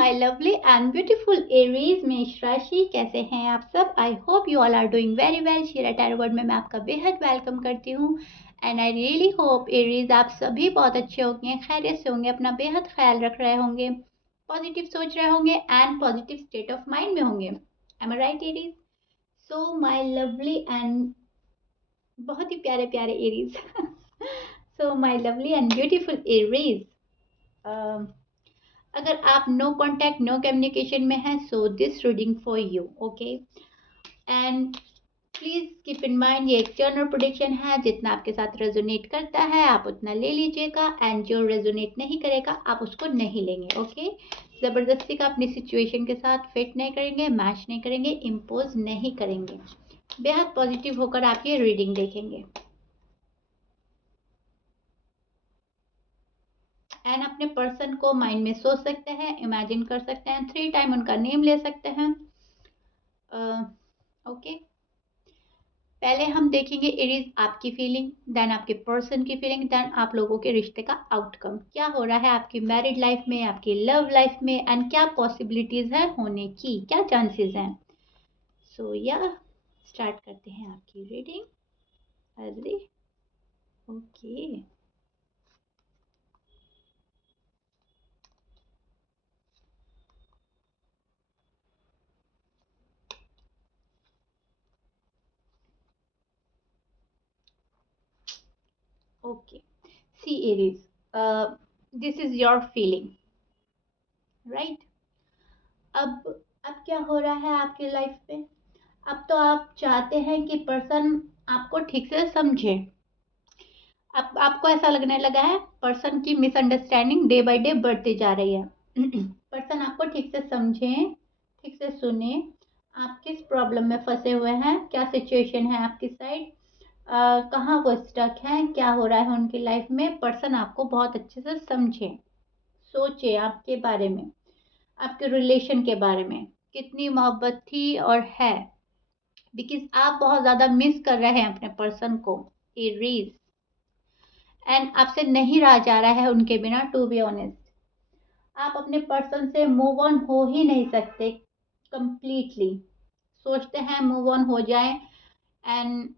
My lovely and beautiful Aries मेष राशि, कैसे हैं आप सब? I hope you all are doing very well. Sheera tarot world में मैं आपका बेहद वेलकम करती हूँ and I really hope Aries आप सभी बहुत अच्छे होंगे, खैरियत से होंगे, अपना बेहद ख्याल रख रहे होंगे, पॉजिटिव सोच रहे होंगे and positive state of mind में होंगे। Am I right Aries? So my lovely and बहुत ही प्यारे प्यारे Aries so my lovely and beautiful Aries, अगर आप नो कॉन्टैक्ट नो कम्युनिकेशन में हैं so this reading for you, okay. And please keep in mind ये एक जनरल प्रेडिक्शन है, जितना आपके साथ रेजोनेट करता है आप उतना ले लीजिएगा एंड जो रेजोनेट नहीं करेगा आप उसको नहीं लेंगे, ओके। ज़बरदस्ती का अपनी सिचुएशन के साथ फिट नहीं करेंगे, मैच नहीं करेंगे, इम्पोज नहीं करेंगे। बेहद पॉजिटिव होकर आप ये रीडिंग देखेंगे एंड अपने पर्सन को माइंड में सोच सकते हैं, इमेजिन कर सकते हैं, 3 टाइम उनका नेम ले सकते हैं, ओके। पहले हम देखेंगे इट इज आपकी फीलिंग, देन आपके पर्सन की फीलिंग, देन आप लोगों के रिश्ते का आउटकम क्या हो रहा है आपकी मैरिड लाइफ में, आपकी लव लाइफ में एंड क्या पॉसिबिलिटीज है होने की, क्या चांसेस हैं। सो या स्टार्ट करते हैं आपकी रीडिंग। अरे okay, okay. See Aries, this is your feeling, right. अब क्या हो रहा है आपकी लाइफ में? अब तो आप चाहते हैं कि पर्सन आपको ठीक से समझे। अब आपको ऐसा लगने लगा है पर्सन की मिसअंडरस्टैंडिंग डे बाय डे बढ़ती जा रही है पर्सन आपको ठीक से समझे, ठीक से सुने, आप किस प्रॉब्लम में फंसे हुए हैं, क्या सिचुएशन है आपकी साइड, कहाँ वो स्टक हैं, क्या हो रहा है उनकी लाइफ में, पर्सन आपको बहुत अच्छे से समझे, सोचे आपके बारे में, आपके रिलेशन के बारे में, कितनी मोहब्बत थी और है, बिकॉज आप बहुत ज़्यादा मिस कर रहे हैं अपने पर्सन को, एरीज, एंड आपसे नहीं रहा जा रहा है उनके बिना। टू बी ऑनेस्ट, आप अपने पर्सन से मूव ऑन हो ही नहीं सकते कंप्लीटली। सोचते हैं मूव ऑन हो जाए एंड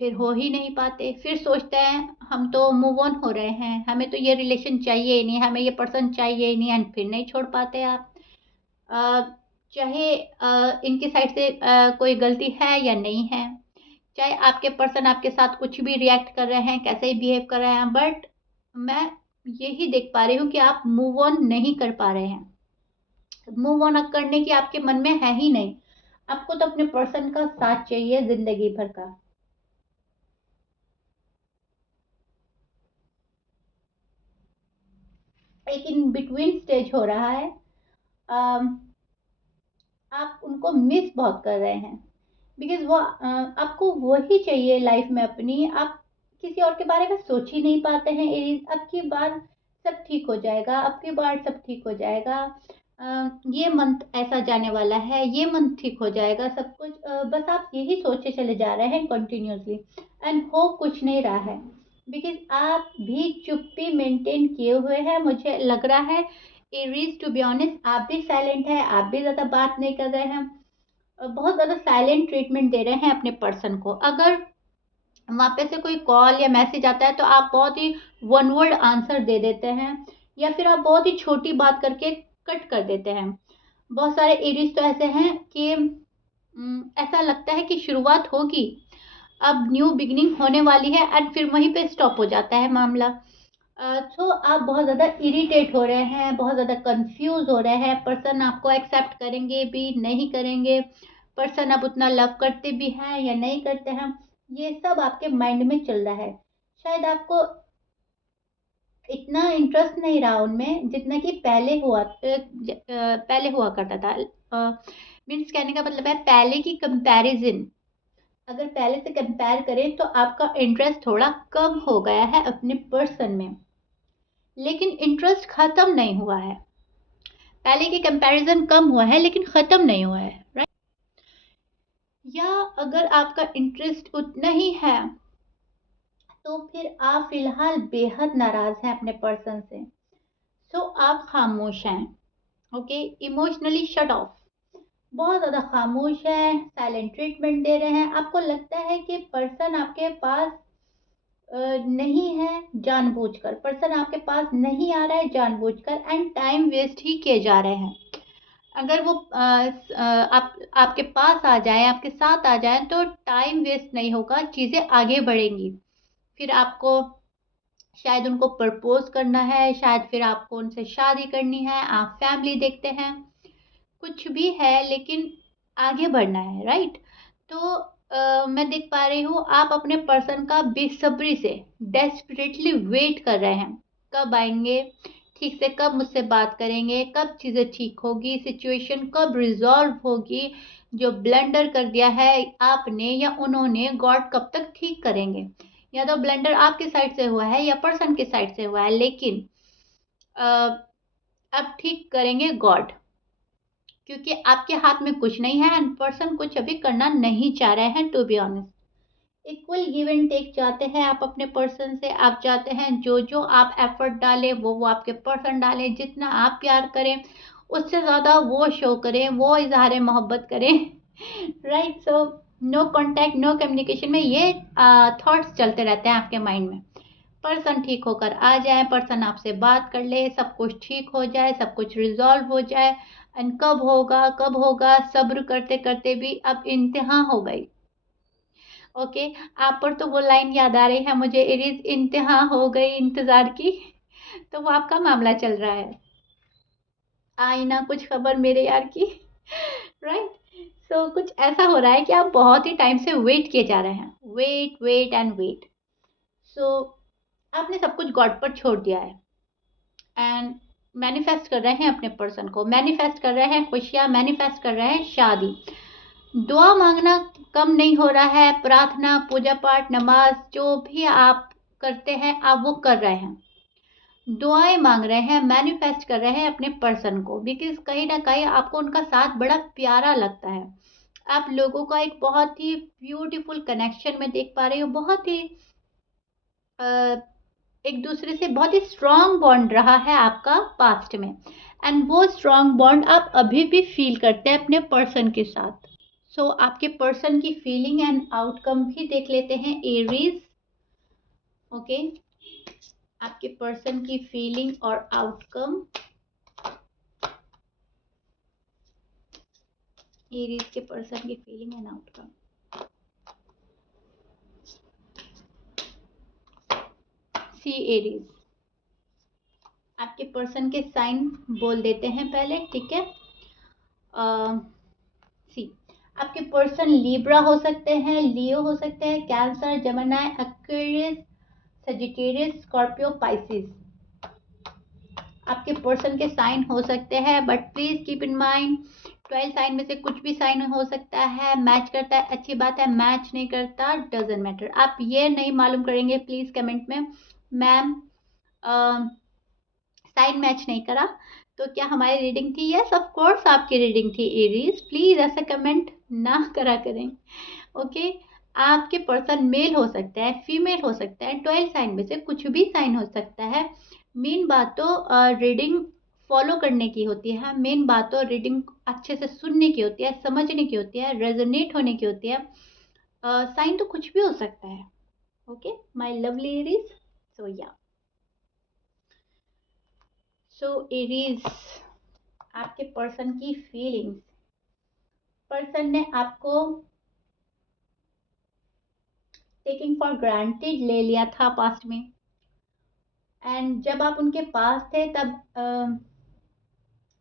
फिर हो ही नहीं पाते, फिर सोचते हैं हम तो मूव ऑन हो रहे हैं, हमें तो ये रिलेशन चाहिए ही नहीं, हमें ये पर्सन चाहिए ही नहीं, एंड फिर नहीं छोड़ पाते आप। चाहे इनकी साइड से कोई गलती है या नहीं है, चाहे आपके पर्सन आपके साथ कुछ भी रिएक्ट कर रहे हैं, कैसे ही बिहेव कर रहे हैं, बट मैं यही देख पा रही हूँ कि आप मूव ऑन नहीं कर पा रहे हैं। मूव ऑन करने की आपके मन में है ही नहीं, आपको तो अपने पर्सन का साथ चाहिए जिंदगी भर का। एक इन बिटवीन स्टेज हो रहा है, आप उनको मिस बहुत कर रहे हैं, बिकॉज वो आपको वही चाहिए लाइफ में अपनी, आप किसी और के बारे में सोच ही नहीं पाते हैं। अब की बार सब ठीक हो जाएगा, अब की बार सब ठीक हो जाएगा, ये मंथ ऐसा जाने वाला है, ये मंथ ठीक हो जाएगा, सब कुछ बस आप यही सोचे चले जा रहे हैं कंटिन्यूसली एंड हो कुछ नहीं रहा है, बिकॉज आप भी चुप्पी मेंटेन किए हुए हैं, मुझे लग रहा है। एरीज टू बी ऑनेस्ट, आप भी साइलेंट है, आप भी ज़्यादा बात नहीं कर रहे हैं, बहुत ज़्यादा साइलेंट ट्रीटमेंट दे रहे हैं अपने पर्सन को। अगर वहाँ पे से कोई कॉल या मैसेज आता है तो आप बहुत ही वन वर्ड आंसर दे देते हैं, या फिर आप बहुत ही छोटी बात करके कट कर देते हैं। बहुत सारे एरीज तो ऐसे हैं कि ऐसा लगता है कि शुरुआत होगी, अब न्यू बिगनिंग होने वाली है एंड फिर वहीं पे स्टॉप हो जाता है मामला। तो आप बहुत ज़्यादा इरिटेट हो रहे हैं, बहुत ज़्यादा कंफ्यूज हो रहे हैं, पर्सन आपको एक्सेप्ट करेंगे भी नहीं करेंगे, पर्सन अब उतना लव करते भी हैं या नहीं करते हैं, ये सब आपके माइंड में चल रहा है। शायद आपको इतना इंटरेस्ट नहीं रहा उनमें जितना कि पहले हुआ करता था। मीन्स कहने का मतलब है पहले की कंपैरिजन, अगर पहले से कंपेयर करें तो आपका इंटरेस्ट थोड़ा कम हो गया है अपने पर्सन में, लेकिन इंटरेस्ट खत्म नहीं हुआ है। पहले की कंपैरिजन कम हुआ है लेकिन खत्म नहीं हुआ है, राइट। या अगर आपका इंटरेस्ट उतना ही है तो फिर आप फिलहाल बेहद नाराज हैं अपने पर्सन से, सो आप खामोश हैं, ओके, इमोशनली शट ऑफ, बहुत ज़्यादा खामोश है, साइलेंट ट्रीटमेंट दे रहे हैं। आपको लगता है कि पर्सन आपके पास नहीं है जानबूझकर, पर्सन आपके पास नहीं आ रहा है जानबूझकर, एंड टाइम वेस्ट ही किए जा रहे हैं। अगर वो आप आपके पास आ जाए, आपके साथ आ जाए, तो टाइम वेस्ट नहीं होगा, चीज़ें आगे बढ़ेंगी। फिर आपको शायद उनको प्रपोज करना है, शायद फिर आपको उनसे शादी करनी है, आप फैमिली देखते हैं, कुछ भी है, लेकिन आगे बढ़ना है, राइट? तो मैं देख पा रही हूँ आप अपने पर्सन का बेसब्री से डेस्परेटली वेट कर रहे हैं, कब आएंगे, ठीक से कब मुझसे बात करेंगे, कब चीज़ें ठीक होगी, सिचुएशन कब रिजॉल्व होगी, जो ब्लंडर कर दिया है आपने या उन्होंने, गॉड कब तक ठीक करेंगे। या तो ब्लंडर आपकी साइड से हुआ है या पर्सन की साइड से हुआ है, लेकिन अ, अब ठीक करेंगे गॉड, क्योंकि आपके हाथ में कुछ नहीं है एंड पर्सन कुछ अभी करना नहीं चाह रहे हैं, to be honest. Equal give and take चाहते हैं आप अपने पर्सन से। आप चाहते हैं जो जो आप एफर्ट डालें वो आपके पर्सन डालें, जितना आप प्यार करें उससे ज़्यादा वो शो करें, वो इजहार मोहब्बत करें। Right? So no contact, no communication में ये थॉट्स चलते रहते हैं आपके माइंड में। पर्सन ठीक होकर आ जाए, पर्सन आपसे बात कर ले, सब कुछ ठीक हो जाए, सब कुछ रिजॉल्व हो जाए, एंड कब होगा कब होगा, सब्र करते करते भी अब इंतहा हो गई। ओके, आप पर तो वो लाइन याद आ रही है मुझे, एरीज, इंतहा हो गई इंतजार की। तो वो आपका मामला चल रहा है, आई ना कुछ खबर मेरे यार की। राइट? सो कुछ ऐसा हो रहा है कि आप बहुत ही टाइम से वेट किए जा रहे हैं, वेट वेट एंड वेट। सो आपने सब कुछ गॉड पर छोड़ दिया है एंड मैनिफेस्ट कर रहे हैं अपने पर्सन को, मैनिफेस्ट कर रहे हैं खुशियाँ, मैनिफेस्ट कर रहे हैं शादी। दुआ मांगना कम नहीं हो रहा है, प्रार्थना, पूजा पाठ, नमाज, जो भी आप करते हैं आप वो कर रहे हैं, दुआएं मांग रहे हैं, मैनिफेस्ट कर रहे हैं अपने पर्सन को, बिकॉज कहीं ना कहीं आपको उनका साथ बड़ा प्यारा लगता है। आप लोगों का एक बहुत ही ब्यूटीफुल कनेक्शन में देख पा रही हो, बहुत ही एक दूसरे से बहुत ही स्ट्रॉन्ग बॉन्ड रहा है आपका पास्ट में, एंड वो स्ट्रॉन्ग बॉन्ड आप अभी भी फील करते हैं अपने पर्सन के साथ। सो आपके पर्सन की फीलिंग एंड आउटकम भी देख लेते हैं एरीज। ओके, आपके पर्सन की फीलिंग और आउटकम, एरीज के पर्सन की feeling and outcome. See Aries, आपके पर्सन के साइन बोल देते हैं पहले, ठीक है? सी, आपके पर्सन लिब्रा हो सकते हैं, लियो हो सकते हैं, cancer, Gemini, Aquarius, Sagittarius, Scorpio, Pisces. आपके पर्सन के साइन हो सकते हैं, but please keep in mind 12 sign में से कुछ भी साइन हो सकता है, मैच करता है अच्छी बात है, मैच नहीं करता डजेंट मैटर। आप ये नहीं मालूम करेंगे प्लीज कमेंट में, मैम साइन मैच नहीं करा, तो क्या हमारी रीडिंग थी? यस ऑफ कोर्स आपकी रीडिंग थी एरीज, प्लीज ऐसा कमेंट ना करा करें। ओके, आपके पर्सन मेल हो सकता है, फीमेल हो सकता है, 12 साइन में से कुछ भी साइन हो सकता है। मेन बात तो रीडिंग फॉलो करने की होती है, मेन बात तो रीडिंग अच्छे से सुनने की होती है, समझने की होती है, रेजोनेट होने की होती है। साइन तो कुछ भी हो सकता है। ओके माय लवली एरीज, सो या, सो एरीज, आपके पर्सन की फीलिंग्स, पर्सन ने आपको टेकिंग फॉर ग्रांटेड ले लिया था पास्ट में, एंड जब आप उनके पास थे तब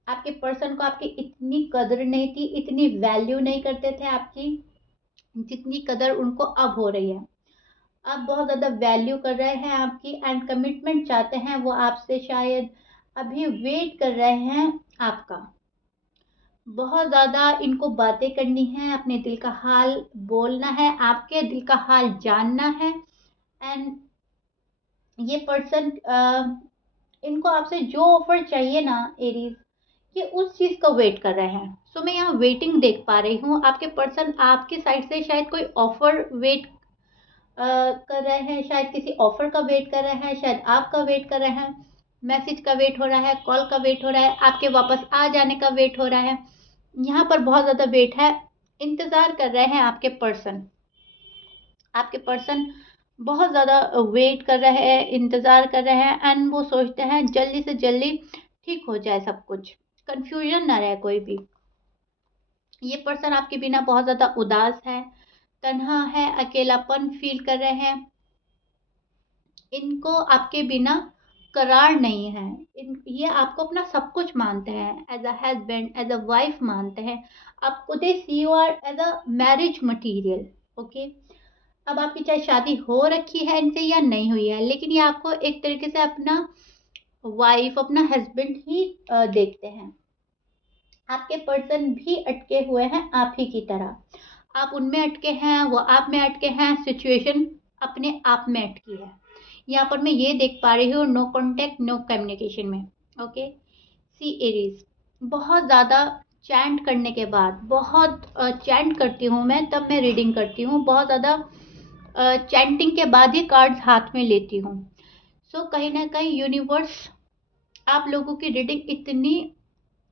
आपके पर्सन को आपकी इतनी कदर नहीं थी, इतनी वैल्यू नहीं करते थे आपकी, जितनी कदर उनको अब हो रही है। अब बहुत ज़्यादा वैल्यू कर रहे हैं आपकी एंड कमिटमेंट चाहते हैं वो आपसे, शायद अभी वेट कर रहे हैं आपका। बहुत ज़्यादा इनको बातें करनी है, अपने दिल का हाल बोलना है, आपके दिल का हाल जानना है, एंड ये पर्सन इनको आपसे जो ऑफर चाहिए ना एरीज, ये उस चीज़ का वेट कर रहे हैं। सो मैं यहाँ वेटिंग देख पा रही हूँ, आपके पर्सन आपकी साइड से शायद कोई ऑफर वेट कर रहे हैं, शायद किसी ऑफर का वेट कर रहे हैं, शायद आपका वेट कर रहे हैं, मैसेज का वेट हो रहा है, कॉल का वेट हो रहा है, आपके वापस आ जाने का वेट हो रहा है। यहाँ पर बहुत ज़्यादा वेट है, इंतज़ार कर रहे हैं आपके पर्सन बहुत ज़्यादा वेट कर रहे हैं, इंतज़ार कर रहे हैं, एंड वो सोचते हैं जल्दी से जल्दी ठीक हो जाए सब कुछ, कंफ्यूजन ना रहे कोई भी। ये पर्सन आपके बिना बहुत ज़्यादा उदास है, तन्हा है, अकेलापन फील कर रहे हैं। इनको आपके बिना करार नहीं है। ये आपको अपना सब कुछ मानते हैं, as a husband, as a wife मानते हैं आपको। They see you are as a marriage material. Okay, अब आपकी चाहे शादी हो रखी है इनसे या नहीं हुई है, लेकिन ये आपको एक तरीके से अपना वाइफ, अपना हस्बैंड ही देखते हैं। आपके पर्सन भी अटके हुए हैं आप ही की तरह। आप उनमें अटके हैं, वो आप में अटके हैं, सिचुएशन अपने आप में अटकी है। यहाँ पर मैं ये देख पा रही हूँ, नो कॉन्टेक्ट नो कम्युनिकेशन में। ओके, सी एरीज बहुत ज़्यादा चैंट करने के बाद, बहुत चैंट करती हूँ मैं तब मैं रीडिंग करती हूँ, बहुत ज़्यादा चैंटिंग के बाद ही कार्ड्स हाथ में लेती हूँ। सो कहीं ना कहीं यूनिवर्स आप लोगों की रीडिंग इतनी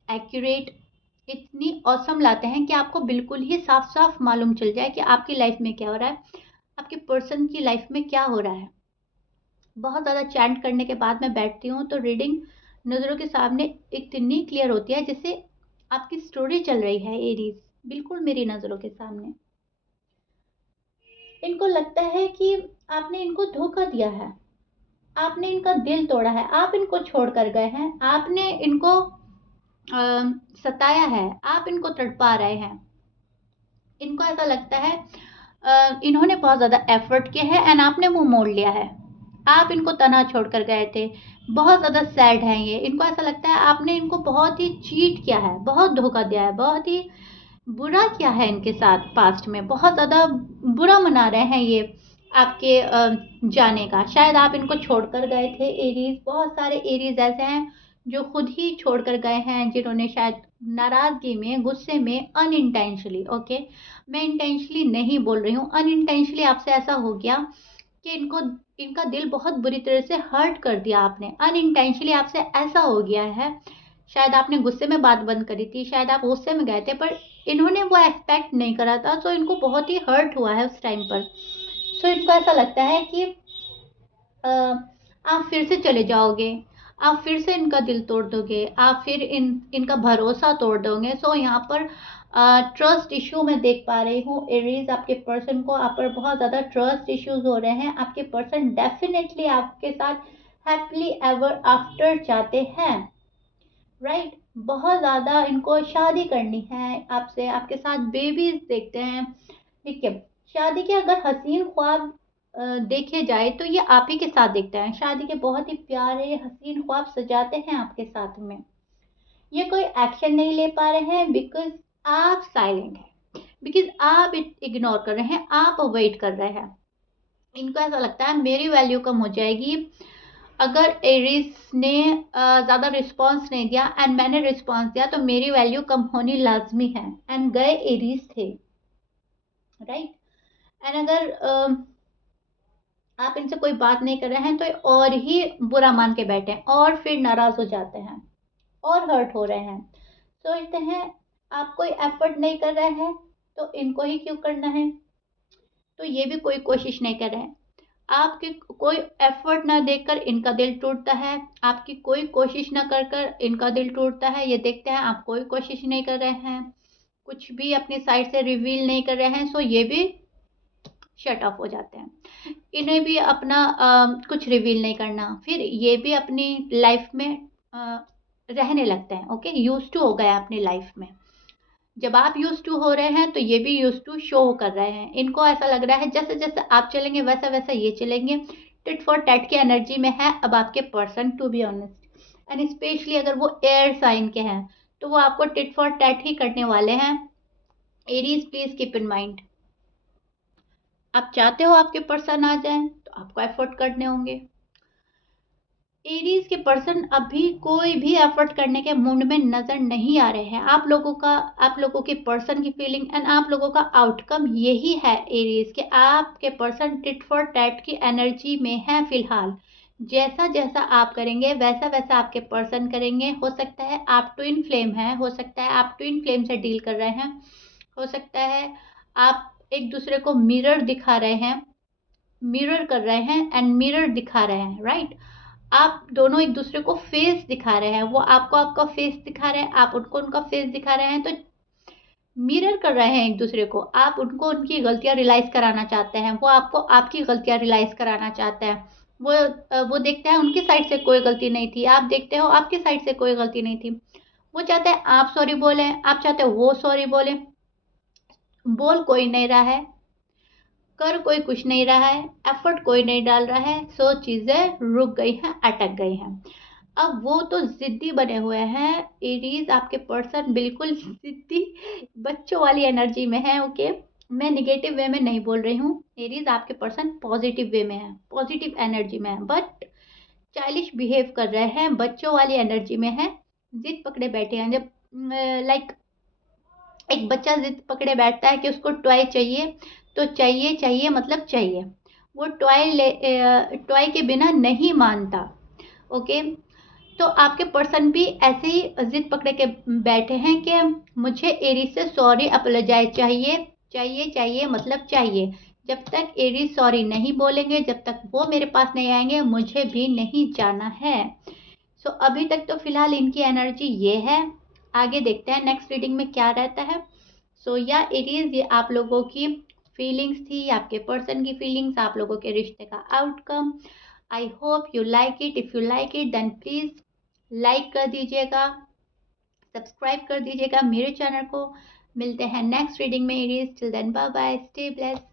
एक्यूरेट, इतनी औसम लाते हैं कि आपको बिल्कुल ही साफ साफ मालूम चल जाए कि आपकी लाइफ में क्या हो रहा है, आपके पर्सन की लाइफ में क्या हो रहा है। बहुत ज़्यादा चैंट करने के बाद मैं बैठती हूँ तो रीडिंग नज़रों के सामने इतनी क्लियर होती है जैसे आपकी स्टोरी चल रही है एरीज, बिल्कुल मेरी नज़रों के सामने। इनको लगता है कि आपने इनको धोखा दिया है, आपने इनका दिल तोड़ा है, आप इनको छोड़ कर गए हैं, आपने इनको सताया है, आप इनको तड़पा रहे हैं। इनको ऐसा लगता है इन्होंने बहुत ज़्यादा एफर्ट किया है एंड आपने मुंह मोड़ लिया है, आप इनको तनहा छोड़ कर गए थे। बहुत ज़्यादा सैड हैं ये, इनको ऐसा लगता है आपने इनको बहुत ही चीट किया है, बहुत धोखा दिया है, बहुत ही बुरा किया है इनके साथ पास्ट में, बहुत ज़्यादा बुरा मना रहे हैं ये आपके जाने का। शायद आप इनको छोड़कर गए थे एरीज, बहुत सारे एरीज ऐसे हैं जो खुद ही छोड़कर गए हैं, जिन्होंने शायद नाराज़गी में, गुस्से में, अनइंटेंशनली, ओके मैं इंटेंशनली नहीं बोल रही हूँ, अनइंटेंशनली आपसे ऐसा हो गया कि इनका दिल बहुत बुरी तरह से हर्ट कर दिया आपने, अनइंटेंशनली आपसे ऐसा हो गया है। शायद आपने गुस्से में बात बंद करी थी, शायद आप गुस्से में गए थे, पर इन्होंने वो एक्सपेक्ट नहीं करा था, तो इनको बहुत ही हर्ट हुआ है उस टाइम पर। सो इनको ऐसा लगता है कि आप फिर से चले जाओगे, आप फिर से इनका दिल तोड़ दोगे, आप फिर इनका भरोसा तोड़ दोगे। सो यहाँ पर ट्रस्ट इशू मैं देख पा रही हूँ एरीज, आपके पर्सन को आप पर बहुत ज़्यादा ट्रस्ट इश्यूज हो रहे हैं। आपके पर्सन डेफिनेटली आपके साथ हैप्पीली एवर आफ्टर चाहते हैं, राइट बहुत ज़्यादा इनको शादी करनी है आपसे, आपके साथ बेबीज देखते हैं। देखिए, शादी के अगर हसीन ख्वाब देखे जाए तो ये आप ही के साथ देखते हैं, शादी के बहुत ही प्यारे हसीन ख्वाब सजाते हैं आपके साथ में। ये कोई एक्शन नहीं ले पा रहे हैं बिकॉज आप साइलेंट हैं, बिकॉज आप इग्नोर कर रहे हैं, आप अवॉइड कर रहे हैं। इनको ऐसा लगता है मेरी वैल्यू कम हो जाएगी अगर एरीज ने ज़्यादा रिस्पॉन्स नहीं दिया एंड मैंने रिस्पॉन्स दिया, तो मेरी वैल्यू कम होनी लाजमी है। एंड गए एरीज थे, राइट एंड अगर आप इनसे कोई बात नहीं कर रहे हैं तो और ही बुरा मान के बैठे हैं और फिर नाराज हो जाते हैं और हर्ट हो रहे हैं, सोचते हैं आप कोई एफर्ट नहीं कर रहे हैं तो इनको ही क्यों करना है। तो ये भी कोई कोशिश नहीं कर रहे हैं, आपकी कोई एफर्ट ना देखकर इनका दिल टूटता है, आपकी कोई कोशिश ना कर कर इनका दिल टूटता है। ये देखते हैं आप कोई कोशिश नहीं कर रहे हैं, कुछ भी अपनी साइड से रिवील नहीं कर रहे हैं, सो ये भी शट ऑफ हो जाते हैं। इन्हें भी अपना कुछ रिवील नहीं करना, फिर ये भी अपनी लाइफ में रहने लगते हैं। ओके, यूज टू हो गया अपनी लाइफ में। जब आप यूज टू हो रहे हैं तो ये भी यूज टू शो कर रहे हैं। इनको ऐसा लग रहा है जैसे जैसे आप चलेंगे वैसा वैसा ये चलेंगे, टिट फॉर टैट की एनर्जी में है अब आपके person, to be honest. And specially अगर वो एयर साइन के हैं तो वो आपको टिट फॉर टैट ही करने वाले हैं। Aries please keep in mind, आप चाहते हो आपके पर्सन आ जाएं तो आपको एफर्ट करने होंगे। एरीज के पर्सन अभी कोई भी एफर्ट करने के मूड में नजर नहीं आ रहे हैं। आप लोगों के पर्सन की फीलिंग एंड आप लोगों का आउटकम यही है एरीज के, आपके पर्सन टिट फॉर टैट की एनर्जी में है फिलहाल। जैसा जैसा आप करेंगे वैसा वैसा आपके पर्सन करेंगे। हो सकता है आप ट्विन फ्लेम हैं, हो सकता है आप ट्विन फ्लेम से डील कर रहे हैं, हो सकता है आप एक दूसरे को मिरर दिखा रहे हैं, मिरर कर रहे हैं एंड मिरर दिखा रहे हैं, राइट। आप दोनों एक दूसरे को फेस दिखा रहे हैं, वो आपको आपका फेस दिखा रहे हैं, आप उनको उनका फेस दिखा रहे हैं, तो मिरर कर रहे हैं एक दूसरे को। आप उनको उनकी गलतियां रियलाइज कराना चाहते हैं, वो आपको आपकी गलतियां रियलाइज कराना चाहते हैं। वो देखते हैं उनकी साइड से कोई गलती नहीं थी, आप देखते हो आपकी साइड से कोई गलती नहीं थी। वो चाहते हैं आप सॉरी बोले, आप चाहते हो वो सॉरी बोले। बोल कोई नहीं रहा है, कर कोई कुछ नहीं रहा है, एफर्ट कोई नहीं डाल रहा है, सो चीजें रुक गई हैं, अटक गई हैं। अब वो तो जिद्दी बने हुए हैं। एरीज आपके पर्सन बिल्कुल जिद्दी बच्चों वाली एनर्जी में है, ओके। मैं निगेटिव वे में नहीं बोल रही हूँ। एरीज आपके पर्सन पॉजिटिव वे में है, पॉजिटिव एनर्जी में है, बट चाइल्डिश बिहेव कर रहे हैं, बच्चों वाली एनर्जी में है, जिद पकड़े बैठे हैं। जब लाइक एक बच्चा जिद पकड़े बैठता है कि उसको टॉय चाहिए, तो चाहिए चाहिए मतलब चाहिए। वो टॉय के बिना नहीं मानता, ओके। तो आपके पर्सन भी ऐसे ही जिद पकड़े के बैठे हैं कि मुझे एरीज से सॉरी अपोलोजाइज चाहिए, चाहिए चाहिए मतलब चाहिए। जब तक एरीज सॉरी नहीं बोलेंगे, जब तक वो मेरे पास नहीं आएंगे, मुझे भी नहीं जाना है। सो अभी तक तो फिलहाल इनकी एनर्जी ये है। आगे देखते हैं नेक्स्ट रीडिंग में क्या रहता है। सो या एरीज, ये आप लोगों की फीलिंग्स थी, आपके पर्सन की फीलिंग्स, आप लोगों के रिश्ते का outcome. I hope you like it. If you like it then please like कर दीजिएगा, सब्सक्राइब कर दीजिएगा मेरे चैनल को। मिलते हैं नेक्स्ट रीडिंग में Aries. Till then bye bye, stay blessed.